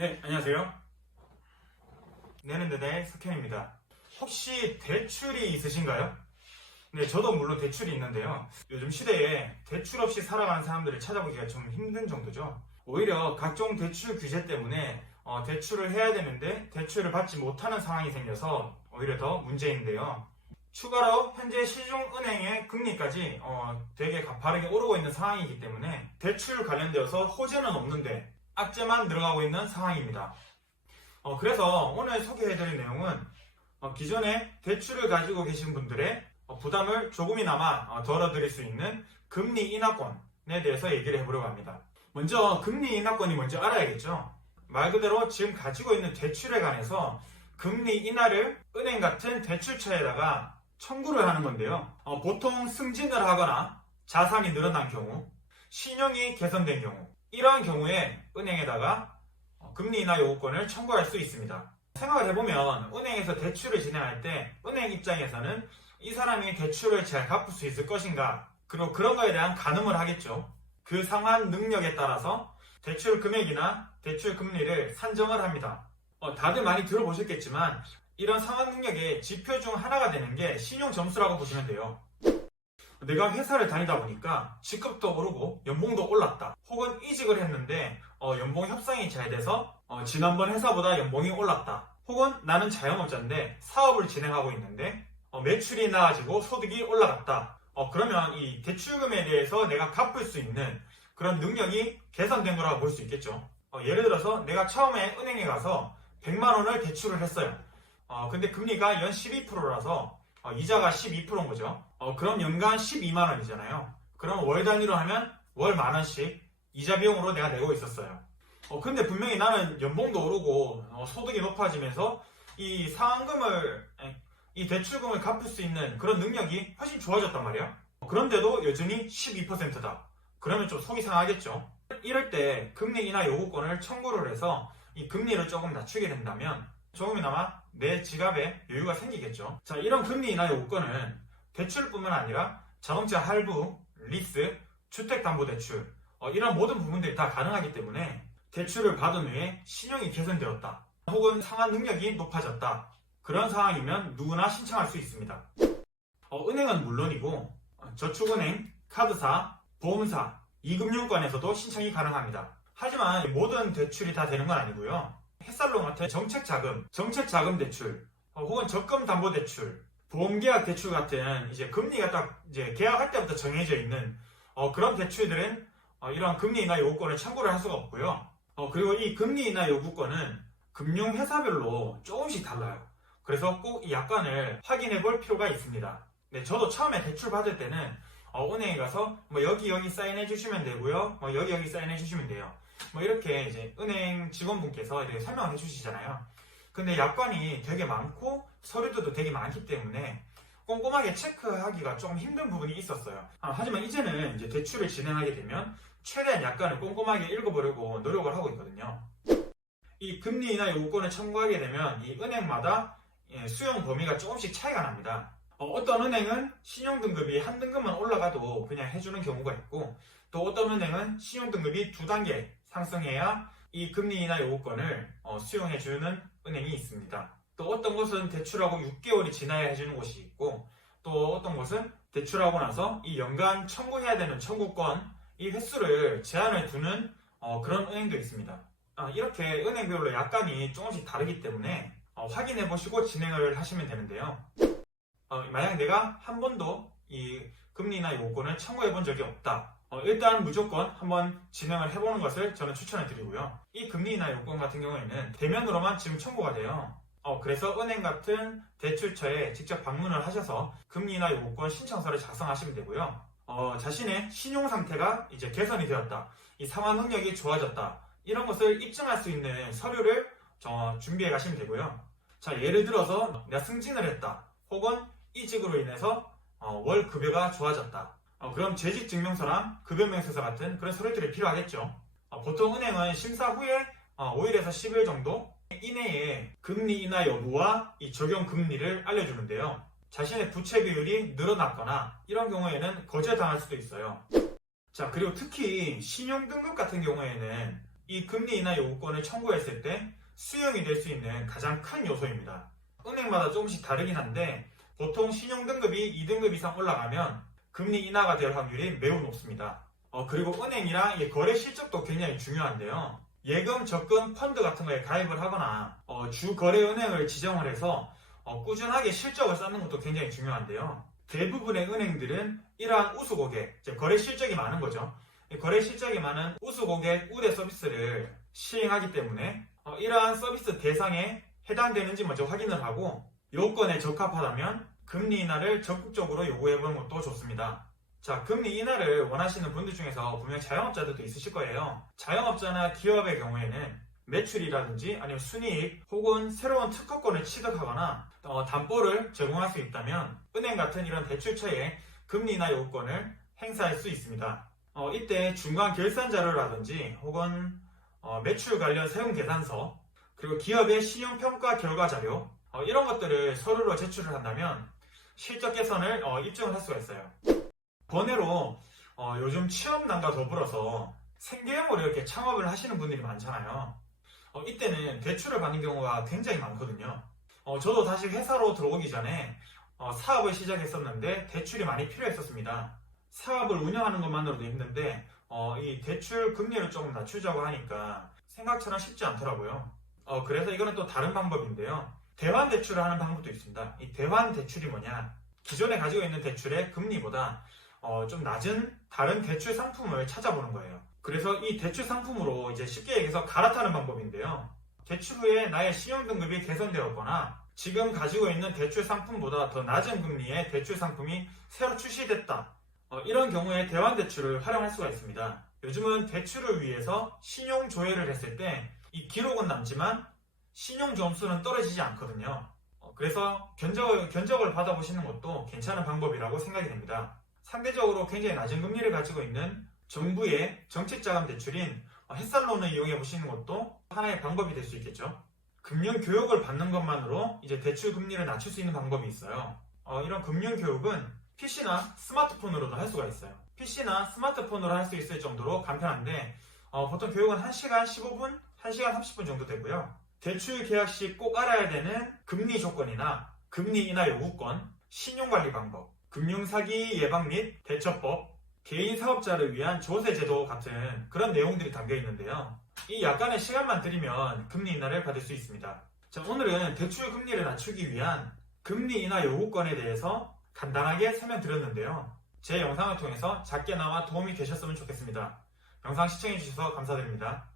네, 안녕하세요. 내는데네 석현입니다. 혹시 대출이 있으신가요? 네, 저도 물론 대출이 있는데요. 요즘 시대에 대출 없이 살아가는 사람들을 찾아보기가 좀 힘든 정도죠. 오히려 각종 대출 규제 때문에 대출을 해야 되는데 대출을 받지 못하는 상황이 생겨서 오히려 더 문제인데요. 추가로 현재 시중은행의 금리까지 되게 가파르게 오르고 있는 상황이기 때문에 대출 관련되어서 호재는 없는데 악재만 늘어가고 있는 상황입니다. 그래서 오늘 소개해드릴 내용은 기존에 대출을 가지고 계신 분들의 부담을 조금이나마 덜어드릴 수 있는 금리 인하권에 대해서 얘기를 해보려고 합니다. 먼저 금리 인하권이 뭔지 알아야겠죠. 말 그대로 지금 가지고 있는 대출에 관해서 금리 인하를 은행 같은 대출처에다가 청구를 하는 건데요. 보통 승진을 하거나 자산이 늘어난 경우, 신용이 개선된 경우, 이러한 경우에 은행에다가 금리 인하 요구권을 청구할 수 있습니다. 생각을 해보면 은행에서 대출을 진행할 때 은행 입장에서는 이 사람이 대출을 잘 갚을 수 있을 것인가, 그리고 그런 거에 대한 가늠을 하겠죠. 그 상환 능력에 따라서 대출 금액이나 대출 금리를 산정을 합니다. 다들 많이 들어보셨겠지만 이런 상환 능력의 지표 중 하나가 되는 게 신용 점수라고 보시면 돼요. 내가 회사를 다니다 보니까 직급도 오르고 연봉도 올랐다. 혹은 이직을 했는데 연봉 협상이 잘 돼서 지난번 회사보다 연봉이 올랐다. 혹은 나는 자영업자인데 사업을 진행하고 있는데 매출이 나아지고 소득이 올라갔다. 그러면 이 대출금에 대해서 내가 갚을 수 있는 그런 능력이 개선된 거라고 볼 수 있겠죠. 예를 들어서 내가 처음에 은행에 가서 100만 원을 대출을 했어요. 근데 금리가 연 12%라서 이자가 12%인 거죠. 그럼 연간 12만 원이잖아요. 그럼 월 단위로 하면 월 만 원씩 이자 비용으로 내가 내고 있었어요. 근데 분명히 나는 연봉도 오르고 소득이 높아지면서 이 이 대출금을 갚을 수 있는 그런 능력이 훨씬 좋아졌단 말이야. 그런데도 여전히 12%다. 그러면 좀 속이 상하겠죠. 이럴 때 금리 인하 요구권을 청구를 해서 이 금리를 조금 낮추게 된다면 조금이나마 내 지갑에 여유가 생기겠죠. 자, 이런 금리 인하 요구권은 대출뿐만 아니라 자동차 할부, 리스, 주택담보대출 이런 모든 부분들이 다 가능하기 때문에 대출을 받은 후에 신용이 개선되었다. 혹은 상환 능력이 높아졌다. 그런 상황이면 누구나 신청할 수 있습니다. 은행은 물론이고 저축은행, 카드사, 보험사, 이금융권에서도 신청이 가능합니다. 하지만 모든 대출이 다 되는 건 아니고요. 햇살론 같은 정책자금 대출, 혹은 적금담보대출, 보험계약 대출 같은 이제 금리가 딱 이제 계약할 때부터 정해져 있는 그런 대출들은 이러한 금리 인하 요구권을 청구를 할 수가 없고요. 그리고 이 금리 인하 요구권은 금융회사별로 조금씩 달라요. 그래서 꼭 이 약관을 확인해 볼 필요가 있습니다. 네, 저도 처음에 대출 받을 때는 은행에 가서 여기 사인해 주시면 되고요. 여기 사인해 주시면 돼요. 이렇게 이제 은행 직원분께서 이렇게 설명을 해주시잖아요. 근데 약관이 되게 많고 서류들도 되게 많기 때문에 꼼꼼하게 체크하기가 좀 힘든 부분이 있었어요. 하지만 이제는 이제 대출을 진행하게 되면 최대한 약관을 꼼꼼하게 읽어보려고 노력을 하고 있거든요. 이 금리 인하 요구권을 청구하게 되면 이 은행마다 수용 범위가 조금씩 차이가 납니다. 어떤 은행은 신용등급이 한 등급만 올라가도 그냥 해주는 경우가 있고, 또 어떤 은행은 신용등급이 2단계 상승해야 이 금리 인하 요구권을 수용해주는 은행이 있습니다. 또 어떤 곳은 대출하고 6개월이 지나야 해주는 곳이 있고, 또 어떤 곳은 대출하고 나서 이 연간 청구해야 되는 청구권 이 횟수를 제한을 두는 그런 은행도 있습니다. 이렇게 은행별로 약관이 조금씩 다르기 때문에 확인해 보시고 진행을 하시면 되는데요. 만약 내가 한 번도 이 금리 인하 요구권을 청구해 본 적이 없다. 일단 무조건 한번 진행을 해보는 것을 저는 추천을 드리고요. 이 금리 인하 요구권 같은 경우에는 대면으로만 지금 청구가 돼요. 그래서 은행 같은 대출처에 직접 방문을 하셔서 금리 인하 요구권 신청서를 작성하시면 되고요. 자신의 신용 상태가 이제 개선이 되었다. 이 상환 능력이 좋아졌다. 이런 것을 입증할 수 있는 서류를 준비해 가시면 되고요. 자, 예를 들어서 내가 승진을 했다. 혹은 이직으로 인해서 월 급여가 좋아졌다. 그럼 재직증명서랑 급여명세서 같은 그런 서류들이 필요하겠죠. 보통 은행은 심사 후에 5일에서 10일 정도 이내에 금리 인하 여부와 이 적용 금리를 알려주는데요. 자신의 부채 비율이 늘어났거나 이런 경우에는 거절당할 수도 있어요. 자, 그리고 특히 신용등급 같은 경우에는 이 금리 인하 요구권을 청구했을 때 수용이 될 수 있는 가장 큰 요소입니다. 은행마다 조금씩 다르긴 한데 보통 신용등급이 2등급 이상 올라가면 금리 인하가 될 확률이 매우 높습니다. 그리고 은행이랑 거래 실적도 굉장히 중요한데요. 예금, 적금, 펀드 같은 거에 가입을 하거나 주거래은행을 지정을 해서 꾸준하게 실적을 쌓는 것도 굉장히 중요한데요. 대부분의 은행들은 이러한 우수고객, 즉 거래 실적이 많은 거죠. 거래 실적이 많은 우수고객 우대 서비스를 시행하기 때문에 이러한 서비스 대상에 해당되는지 먼저 확인을 하고 요건에 적합하다면 금리 인하를 적극적으로 요구해보는 것도 좋습니다. 자, 금리 인하를 원하시는 분들 중에서 분명 자영업자들도 있으실 거예요. 자영업자나 기업의 경우에는 매출이라든지 아니면 순이익 혹은 새로운 특허권을 취득하거나 담보를 제공할 수 있다면 은행 같은 이런 대출처에 금리 인하 요건을 행사할 수 있습니다. 이때 중간 결산 자료라든지 혹은 매출 관련 세금 계산서 그리고 기업의 신용평가 결과 자료 이런 것들을 서류로 제출을 한다면 실적 개선을 입증을 할 수가 있어요. 번외로 요즘 취업난과 더불어서 생계형으로 이렇게 창업을 하시는 분들이 많잖아요. 이때는 대출을 받는 경우가 굉장히 많거든요. 저도 다시 회사로 들어오기 전에 사업을 시작했었는데 대출이 많이 필요했었습니다. 사업을 운영하는 것만으로도 힘든데 이 대출 금리를 조금 낮추자고 하니까 생각처럼 쉽지 않더라고요. 그래서 이거는 또 다른 방법인데요. 대환 대출을 하는 방법도 있습니다. 이 대환 대출이 뭐냐? 기존에 가지고 있는 대출의 금리보다 좀 낮은 다른 대출 상품을 찾아보는 거예요. 그래서 이 대출 상품으로 이제 쉽게 얘기해서 갈아타는 방법인데요. 대출 후에 나의 신용 등급이 개선되었거나 지금 가지고 있는 대출 상품보다 더 낮은 금리의 대출 상품이 새로 출시됐다. 이런 경우에 대환 대출을 활용할 수가 있습니다. 요즘은 대출을 위해서 신용 조회를 했을 때 이 기록은 남지만 신용 점수는 떨어지지 않거든요. 그래서 견적을 받아보시는 것도 괜찮은 방법이라고 생각이 됩니다. 상대적으로 굉장히 낮은 금리를 가지고 있는 정부의 정책자금 대출인 햇살론을 이용해 보시는 것도 하나의 방법이 될 수 있겠죠. 금융 교육을 받는 것만으로 이제 대출 금리를 낮출 수 있는 방법이 있어요. 이런 금융 교육은 PC나 스마트폰으로도 할 수가 있어요. PC나 스마트폰으로 할 수 있을 정도로 간편한데 보통 교육은 1시간 15분, 1시간 30분 정도 되고요. 대출 계약 시 꼭 알아야 되는 금리 조건이나 금리 인하 요구권, 신용관리 방법, 금융사기 예방 및 대처법, 개인 사업자를 위한 조세 제도 같은 그런 내용들이 담겨 있는데요. 이 약간의 시간만 들이면 금리 인하를 받을 수 있습니다. 자, 오늘은 대출 금리를 낮추기 위한 금리 인하 요구권에 대해서 간단하게 설명드렸는데요. 제 영상을 통해서 작게나마 도움이 되셨으면 좋겠습니다. 영상 시청해주셔서 감사드립니다.